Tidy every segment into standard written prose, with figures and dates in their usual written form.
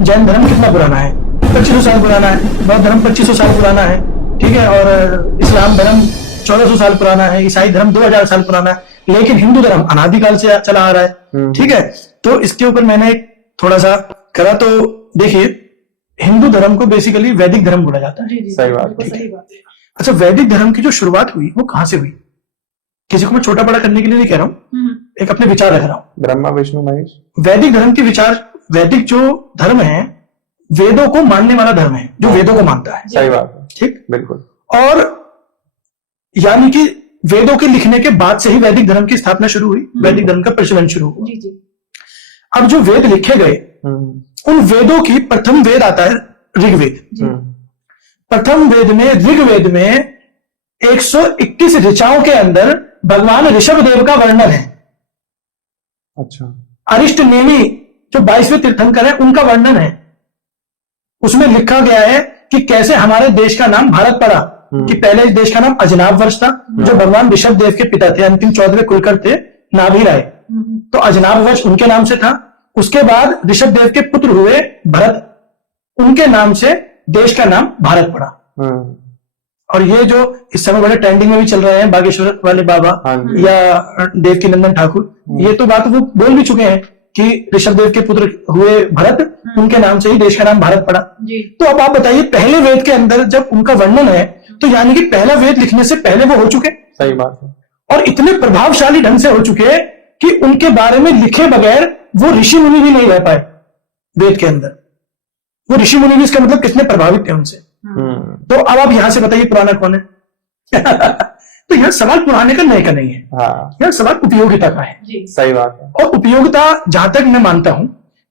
जैन धर्म कितना पुराना है? 2500 साल पुराना है। बौद्ध धर्म 2500 साल पुराना है, ठीक है। और इस्लाम धर्म 1400 साल पुराना है। ईसाई धर्म 2000 साल पुराना है। लेकिन हिंदू धर्म अनादिकाल से चला आ रहा है, ठीक है। तो इसके ऊपर मैंने थोड़ा सा करा, तो देखिए हिंदू धर्म को बेसिकली वैदिक धर्म बोला जाता है। सही बात है। अच्छा, वैदिक धर्म की जो शुरुआत हुई वो कहां से हुई? किसी को मैं छोटा बड़ा करने के लिए नहीं कह रहा हूँ, एक अपने विचार रख रहा हूँ। ब्रह्मा विष्णु महेश। वैदिक धर्म के विचार, वैदिक जो धर्म है वेदों को मानने वाला धर्म है, जो वेदों को मानता है। सही बात है, ठीक, बिल्कुल। और यानी कि वेदों के लिखने के बाद से ही वैदिक धर्म की स्थापना शुरू हुई, वैदिक धर्म का प्रचलन शुरू हुआ। अब जो वेद लिखे गए उन वेदों की प्रथम वेद आता है ऋग्वेद। प्रथम वेद में, ऋग्वेद में 121 ऋचाओं के अंदर भगवान ऋषभ देव का वर्णन है। अच्छा। अरिष्ट नेमी जो 22वें तीर्थंकर है उनका वर्णन है। उसमें लिखा गया है कि कैसे हमारे देश का नाम भारत पड़ा, कि पहले इस देश का नाम अजनाभ वर्ष था, जो भगवान ऋषभ देव के पिता थे, अंतिम 14वें कुलकर थे नाभि राय, तो अजनाभ वर्ष उनके नाम से था। उसके बाद ऋषभ देव के पुत्र हुए भरत, उनके नाम से देश का नाम भारत पड़ा। और ये जो इस समय बड़े ट्रेंडिंग में भी चल रहे हैं बागेश्वर वाले बाबा या देवकी नंदन ठाकुर, ये तो बात वो बोल भी चुके हैं कि ऋषभ देव के पुत्र हुए भरत, उनके नाम से ही देश का नाम भारत पड़ा। तो अब आप बताइए, पहले वेद के अंदर जब उनका वर्णन है तो यानी कि पहला वेद लिखने से पहले वो हो चुके। सही बात है। और इतने प्रभावशाली ढंग से हो चुके कि उनके बारे में लिखे बगैर वो ऋषि मुनि भी नहीं रह पाए वेद के अंदर। वो ऋषि मुनि भी, इसका मतलब कितने प्रभावित थे उनसे। तो अब आप यहां से बताइए पुराना कौन है? तो यह सवाल पुराने का नए का नहीं है। यह सवाल उपयोगिता का है। सही बात है। और उपयोगिता जहां तक मैं मानता हूं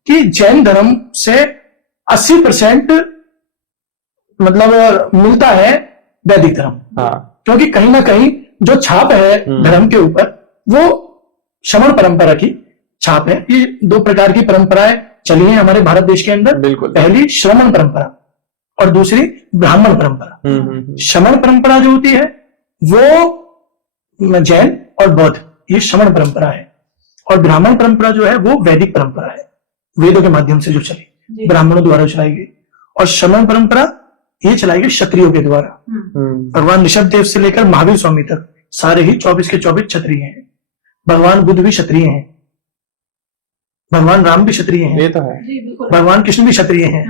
कि जैन धर्म से 80% मतलब मिलता है वैदिक धर्म। क्योंकि कहीं ना कहीं जो छाप है धर्म के ऊपर वो श्रमण परंपरा की छाप है। ये दो प्रकार की परंपराएं चली हैं हमारे भारत देश के अंदर। पहली श्रमण परंपरा और दूसरी ब्राह्मण परंपरा। श्रमण परंपरा जो होती है वो जैन और बौद्ध, ये श्रमण परंपरा है। और ब्राह्मण परंपरा जो है वो वैदिक परंपरा है, वेदों के माध्यम से जो चली, ब्राह्मणों द्वारा चलाई गई। और श्रमण परंपरा ये चलाई गई क्षत्रियों के द्वारा। भगवान ऋषभ देव से लेकर महावीर स्वामी तक सारे ही 24 के 24 क्षत्रिय हैं। भगवान बुद्ध भी क्षत्रिय हैं, भगवान राम भी क्षत्रिय हैं, ये तो है। भगवान कृष्ण भी क्षत्रिय हैं।